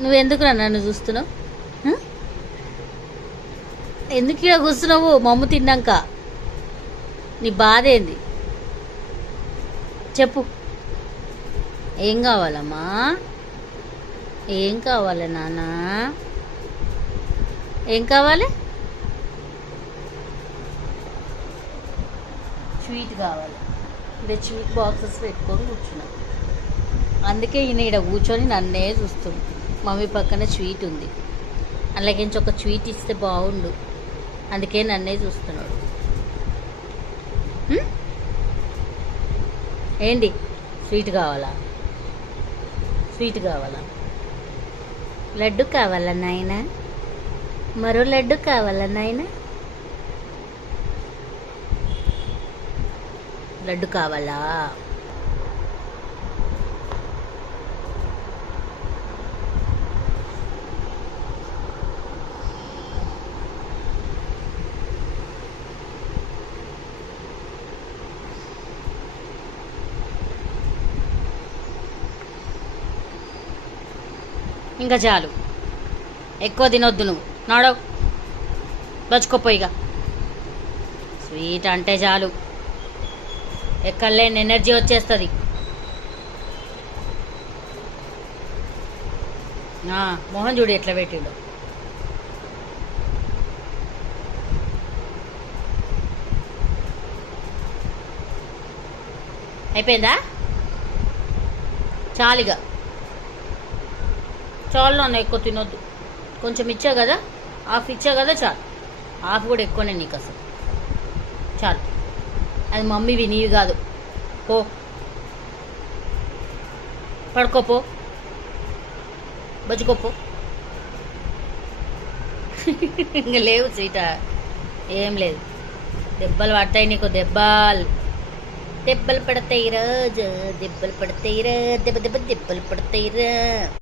నువ్వెందుకురా నన్ను చూస్తున్నావు? ఎందుకు ఇలా కూర్చున్నావు మమ్ము తిన్నాక? నీ బాధ ఏంది చెప్పు? ఏం కావాలమ్మా? ఏం కావాలి నాన్న? ఏం కావాలి? స్వీట్ కావాలి. ఇక్కడ స్వీట్ బాక్సెస్ పెట్టుకొని కూర్చున్నా. అందుకే ఈయన ఇక్కడ కూర్చొని నన్నే చూస్తుంది. మమ్మీ పక్కన స్వీట్ ఉంది, అలాగేంచి ఒక స్వీట్ ఇస్తే బాగుండు, అందుకే నన్నే చూస్తున్నాడు. ఏంటి స్వీట్ కావాలా? స్వీట్ కావాలా? లడ్డు కావాలా నాయన? మరో లడ్డు కావాలా నాయన? లడ్డు కావాలా? ఇంకా చాలు, ఎక్కువ తినొద్దు. నువ్వు నాడవు, బచ్చుకోపోయిగా. స్వీట్ అంటే చాలు, ఎక్కడలేని ఎనర్జీ వచ్చేస్తుంది. మోహన్ చూడు ఎట్లా పెట్టిండు. అయిపోయిందా? చాలుగా, చాలు నాన్న, ఎక్కువ తినొద్దు. కొంచెం ఇచ్చా కదా, హాఫ్ ఇచ్చా కదా, చాలు. హాఫ్ కూడా ఎక్కువనే నీకు అసలు. చాలు, అది మమ్మీవి, నీవి కాదు. పో పడుకోపో, బజ్జుకోపో. ఇంకా లేవు సీట, ఏం లేదు. దెబ్బలు పడతాయి నీకు, దెబ్బలు దెబ్బలు పడతాయి రోజు, దెబ్బలు పడతాయి రా, దెబ్బలు పడతాయి రా.